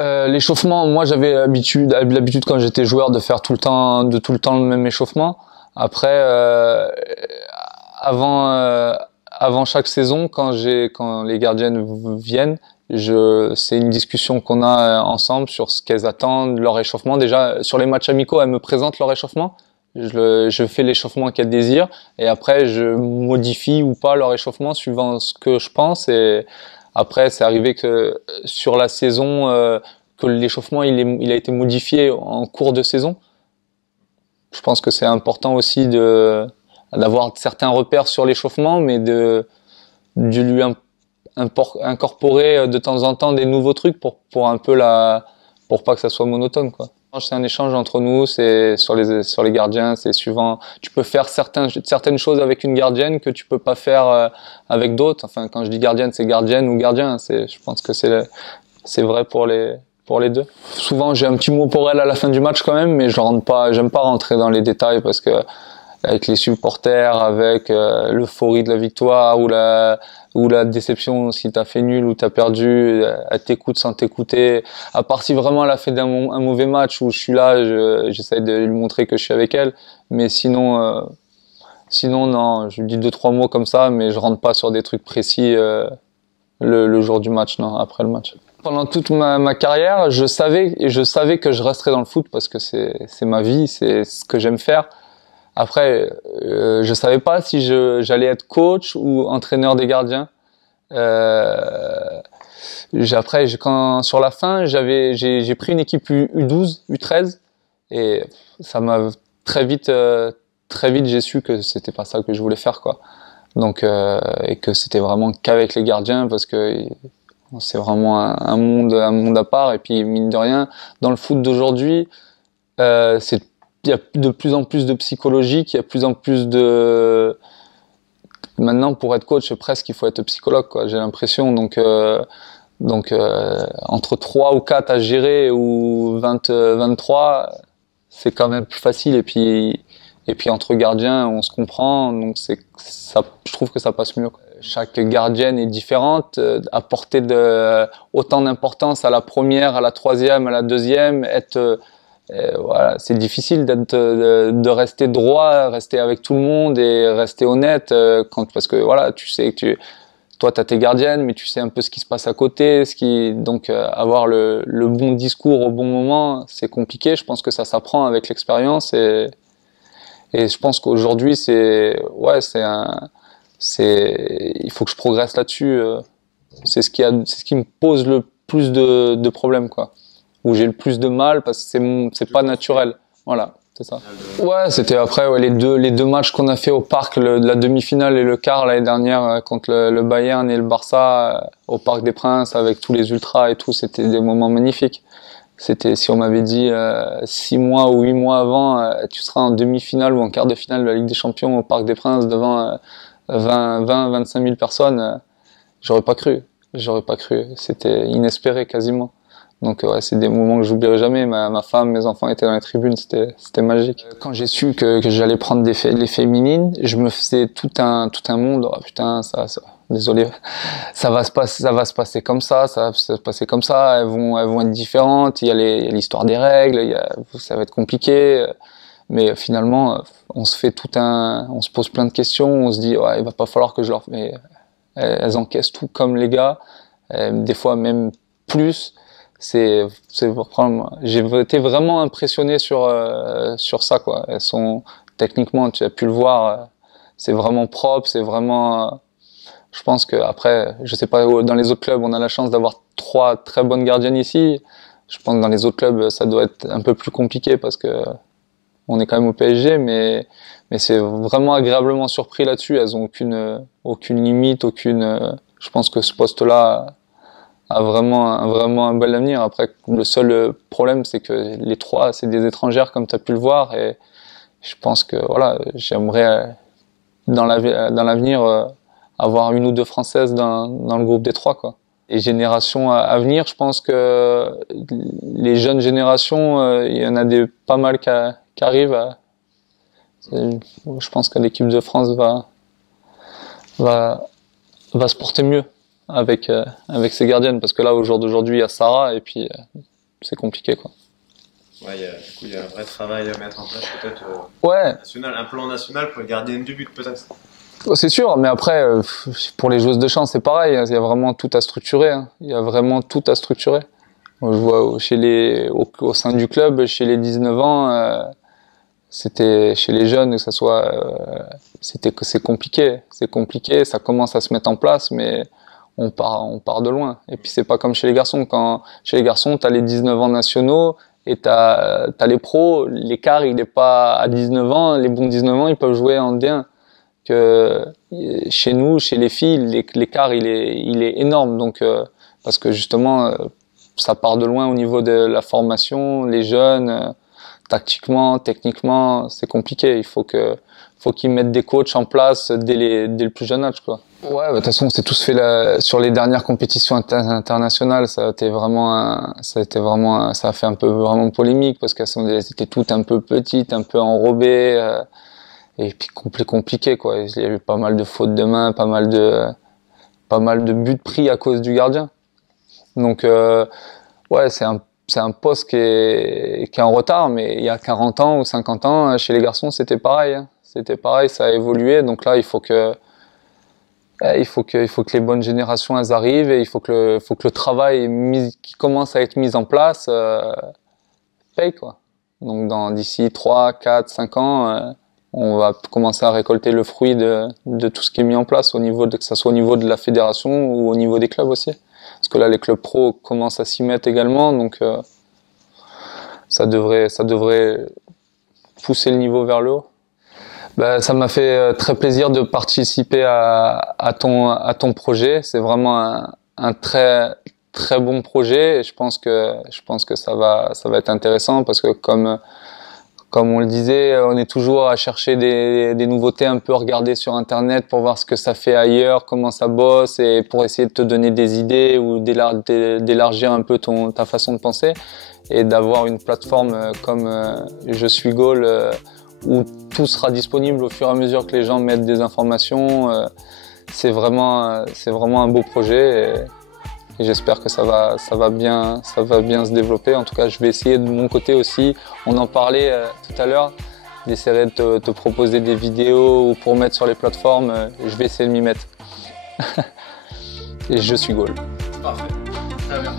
L'échauffement, moi j'avais l'habitude quand j'étais joueur de faire tout le temps le même échauffement. Après, avant avant chaque saison, quand les gardiennes viennent, c'est une discussion qu'on a ensemble sur ce qu'elles attendent, leur échauffement. Déjà sur les matchs amicaux, elles me présentent leur échauffement. Je fais l'échauffement qu'elles désirent et après je modifie ou pas leur échauffement suivant ce que je pense. Et après, c'est arrivé que sur la saison, que l'échauffement il a été modifié en cours de saison. Je pense que c'est important aussi d'avoir certains repères sur l'échauffement, mais de lui incorporer de temps en temps des nouveaux trucs pour un peu pour pas que ça soit monotone, quoi. C'est un échange entre nous, c'est sur les gardiens, c'est suivant. Tu peux faire certaines choses avec une gardienne que tu peux pas faire avec d'autres. Enfin, quand je dis gardienne, c'est gardienne ou gardien. Je pense que c'est vrai pour les deux. Souvent, j'ai un petit mot pour elle à la fin du match quand même, mais j'aime pas rentrer dans les détails parce que avec les supporters, avec l'euphorie de la victoire ou la déception si t'as fait nul ou t'as perdu, elle t'écoute sans t'écouter. À part si vraiment elle a fait un mauvais match où je suis là, j'essaie de lui montrer que je suis avec elle, mais sinon non, je lui dis deux trois mots comme ça, mais je rentre pas sur des trucs précis le jour du match, non, après le match. Pendant toute ma carrière, je savais que je resterais dans le foot parce que c'est ma vie, c'est ce que j'aime faire. Après, je savais pas si j'allais être coach ou entraîneur des gardiens. Euh, sur la fin, j'ai pris une équipe U12, U13, et ça m'a très vite, j'ai su que c'était pas ça que je voulais faire, quoi. Donc, et que c'était vraiment qu'avec les gardiens, parce que c'est vraiment un monde à part. Et puis, mine de rien, dans le foot d'aujourd'hui, c'est il y a de plus en plus de psychologique, il y a de plus en plus de maintenant pour être coach presque il faut être psychologue, quoi, j'ai l'impression. Entre 3 ou 4 à gérer ou 23, c'est quand même plus facile. Et puis entre gardiens on se comprend, donc c'est ça, je trouve que ça passe mieux, quoi. Chaque gardienne est différente, apporter autant d'importance à la première, à la troisième, à la deuxième, voilà, c'est difficile de rester droit, rester avec tout le monde et rester honnête parce que voilà, tu sais que toi t'as tes gardiennes, mais tu sais un peu ce qui se passe à côté, donc avoir le bon discours au bon moment, c'est compliqué. Je pense que ça s'apprend avec l'expérience et je pense qu'aujourd'hui il faut que je progresse là-dessus. C'est ce qui me pose le plus de problèmes, quoi, où j'ai le plus de mal parce que c'est pas naturel. Voilà, c'est ça. Ouais, c'était après les deux matchs qu'on a fait au Parc, la demi-finale et le quart l'année dernière contre le Bayern et le Barça au Parc des Princes avec tous les ultras et tout, c'était des moments magnifiques. C'était si on m'avait dit 6 mois ou 8 mois avant, tu seras en demi-finale ou en quart de finale de la Ligue des Champions au Parc des Princes devant 25 000 personnes, j'aurais pas cru. J'aurais pas cru. C'était inespéré quasiment. Donc ouais, c'est des moments que j'oublierai jamais. Ma femme, mes enfants étaient dans les tribunes, c'était magique. Quand j'ai su que j'allais prendre les féminines, je me faisais tout un monde. Oh, putain, désolé, ça va se passer comme ça va se passer comme ça. Elles vont être différentes. Il y a l'histoire des règles, ça va être compliqué. Mais finalement, on se pose plein de questions. On se dit, ouais, il va pas falloir que je leur, mais elles encaissent tout comme les gars, des fois même plus. J'ai été vraiment impressionné sur ça, quoi. Elles sont techniquement, tu as pu le voir, c'est vraiment propre, c'est vraiment. Je pense que après, je sais pas, dans les autres clubs, on a la chance d'avoir 3 très bonnes gardiennes ici. Je pense que dans les autres clubs, ça doit être un peu plus compliqué parce que on est quand même au PSG, mais c'est vraiment agréablement surpris là-dessus. Elles ont aucune limite, je pense que ce poste-là a vraiment un bel avenir. Après, le seul problème, c'est que les 3, c'est des étrangères, comme tu as pu le voir, et je pense que voilà, j'aimerais dans l'avenir avoir 1 ou 2 Françaises dans le groupe des 3, quoi. Les générations à venir, je pense que les jeunes générations, il y en a pas mal qui arrivent. Je pense que l'équipe de France va se porter mieux. avec ces gardiennes, parce que là, au jour d'aujourd'hui, il y a Sarah, et puis c'est compliqué, quoi. Ouais, du coup, il y a un vrai travail à mettre en place, peut-être Ouais, national, un plan national pour les gardiennes du but, peut-être. c'est sûr, mais après, pour les joueuses de champ, c'est pareil, hein, il y a vraiment tout à structurer, hein. Il y a vraiment tout à structurer. Moi, je vois au sein du club, chez les 19 ans, c'était chez les jeunes, que ça soit, c'est compliqué, ça commence à se mettre en place, mais on part de loin. Et puis c'est pas comme chez les garçons. Quand chez les garçons, t'as les 19 ans nationaux et t'as les pros. L'écart, il est pas à 19 ans. Les bons 19 ans, ils peuvent jouer en D1. Que chez nous, chez les filles, l'écart, il est énorme. Donc parce que justement, ça part de loin au niveau de la formation, les jeunes. Tactiquement, techniquement, c'est compliqué. Faut qu'ils mettent des coachs en place dès le plus jeune âge, quoi. Ouais, de toute façon, c'est tout se fait sur les dernières compétitions internationales. Ça a fait un peu vraiment polémique parce elles étaient toutes un peu petites, un peu enrobées, et puis compliqué, quoi. Il y a eu pas mal de fautes de main, pas mal de buts pris à cause du gardien. Donc, ouais, c'est un poste qui est en retard, mais il y a 40 ans ou 50 ans, chez les garçons, c'était pareil, hein. C'était pareil, ça a évolué. Donc là, il faut que les bonnes générations elles arrivent et il faut que le travail qui commence à être mis en place paye, quoi. Donc d'ici 3, 4, 5 ans, on va commencer à récolter le fruit de tout ce qui est mis en place que ça soit au niveau de la fédération ou au niveau des clubs aussi. Parce que là, les clubs pro commencent à s'y mettre également, donc ça devrait pousser le niveau vers le haut. Ben, ça m'a fait très plaisir de participer à ton projet. C'est vraiment un très très bon projet et je pense que ça va être intéressant parce que comme on le disait, on est toujours à chercher des nouveautés, un peu regarder sur Internet pour voir ce que ça fait ailleurs, comment ça bosse et pour essayer de te donner des idées ou d'élargir un peu ta façon de penser et d'avoir une plateforme comme Je suis Goal où tout sera disponible au fur et à mesure que les gens mettent des informations. C'est vraiment un beau projet et j'espère que ça va bien se développer. En tout cas, je vais essayer de mon côté aussi. On en parlait tout à l'heure, d'essayer de te proposer des vidéos pour mettre sur les plateformes. Je vais essayer de m'y mettre. Et je suis Goal. Parfait. Très bien.